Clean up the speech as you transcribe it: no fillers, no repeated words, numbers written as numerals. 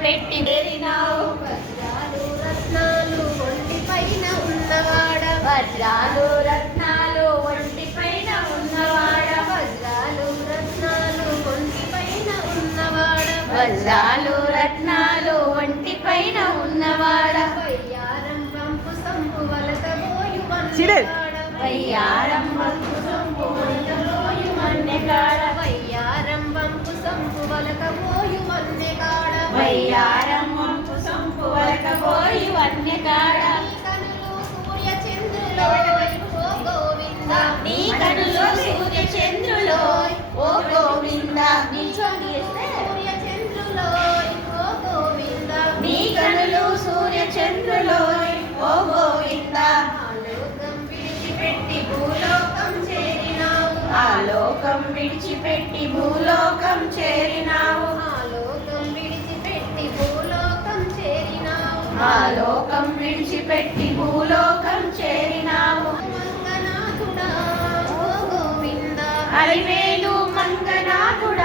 విడిచిపెట్టి చేరినావు. వజ్రాలు రత్నాలు ఒంటిపైన ఉన్నవాడ, వజ్రాలు రత్నాలు ఒంటిపైన ఉన్నవాడ, వజ్రాలు రత్నాలు ఒంటిపైన ఉన్నవాడ, వజ్రాలు రత్నాలు ఒంటిపైన ఉన్నవాడ, వయ్యారం వంపు సంపు వలకబోయు సీరియల్. వన్నెగాడ, వయ్యారం వంపు సొంపు వలకబోయు వన్నెగాడ, వయ్యారం వంపు సంపు వలకబోయు వన్నెగాడ, వయ్యారం వంపు సొంపు వలకబోయు వన్నెగాడ, నీ కనులు సూర్య చంద్రులోయ్ ఓ గోవింద, నీ కనులు సూర్య చంద్రులోయ్ ఓ గోవింద, నీ నీ కనులు సూర్య చంద్రులోయ్ ఓ గోవింద, కనులు సూర్య చంద్రులోయ్ ఓ గోవింద. ఆలోకం విడిచిపెట్టి భూలోకం చేరినావు, ఆలోకం విడిచిపెట్టి భూలోకం చేరినావు, ఆలోకం విడిచిపెట్టి భూలోకం చేరినావు, ఆలోకం విడిచిపెట్టి భూలోకం చేరినావు. మంగనాథుడా ఓ గోవింద, అలివేలు మంగనాథుడా